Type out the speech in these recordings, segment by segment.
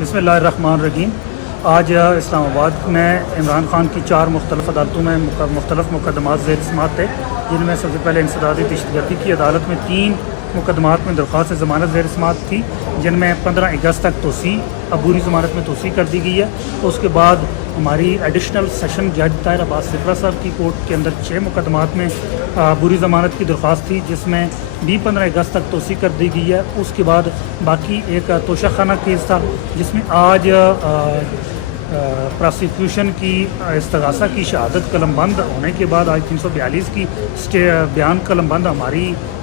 بسم اللہ الرحمن الرحیم۔ آج اسلام آباد میں عمران خان کی 4 مختلف عدالتوں میں مختلف مقدمات زیر سماعت تھے، جن میں سب سے پہلے انسدادی دہشت گردی کی عدالت میں 3 مقدمات میں درخواست ضمانت زیر سماعت تھی، جن میں 15 اگست تک توسیع عبوری ضمانت میں توسیع کر دی گئی ہے۔ اس کے بعد ہماری ایڈیشنل سیشن جج طاہر عباس سپرا صاحب کی کورٹ کے اندر 6 مقدمات میں عبوری ضمانت کی درخواست تھی، جس میں بھی 15 اگست تک توسیع کر دی گئی ہے۔ اس کے بعد باقی ایک توشہ خانہ کیس تھا، جس میں آج پراسیکیوشن کی استغاثہ کی شہادت قلم بند ہونے کے بعد آج 342 کی بیان قلم بند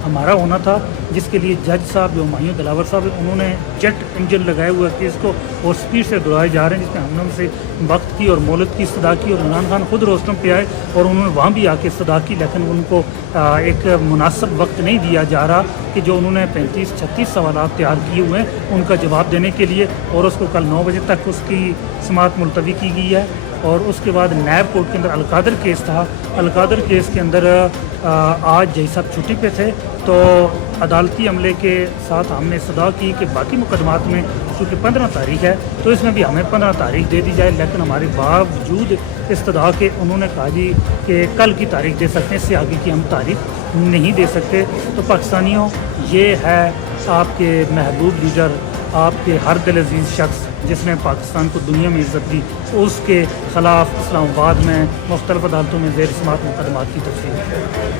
ہمارا ہونا تھا، جس کے لیے جج صاحب جو ہمایوں دلاور صاحب انہوں نے جیٹ انجن لگائے ہوئے کیس کو اور سپیڈ سے دوڑائے جا رہے ہیں، جس میں ہم نے ان سے وقت کی اور مہلت کی استدعا کی، اور عمران خان خود روسٹرم پہ آئے اور انہوں نے وہاں بھی آ کے استدعا کی، لیکن ان کو ایک مناسب وقت نہیں دیا جا رہا کہ جو انہوں نے 35-36 سوالات تیار کیے ہوئے ہیں ان کا جواب دینے کے لیے، اور اس کو کل 9 بجے تک اس کی سماعت ملتوی کی گئی ہے۔ اور اس کے بعد نیب کورٹ کے اندر القادر کیس تھا، القادر کیس کے اندر آج جج صاحب چھٹی پہ تھے، تو عدالتی عملے کے ساتھ ہم نے استدعا کی کہ باقی مقدمات میں چونکہ 15 تاریخ ہے تو اس میں بھی ہمیں 15 تاریخ دے دی جائے، لیکن ہمارے باوجود استدعا کے انہوں نے کہا جی کہ کل کی تاریخ دے سکتے ہیں، اس سے آگے کی ہم تاریخ نہیں دے سکتے۔ تو پاکستانیوں، یہ ہے آپ کے محبوب لیڈر، آپ کے ہر دل عزیز شخص جس نے پاکستان کو دنیا میں عزت دی، اس کے خلاف اسلام آباد میں مختلف عدالتوں میں زیر سماعت مقدمات کی تفصیل ہے۔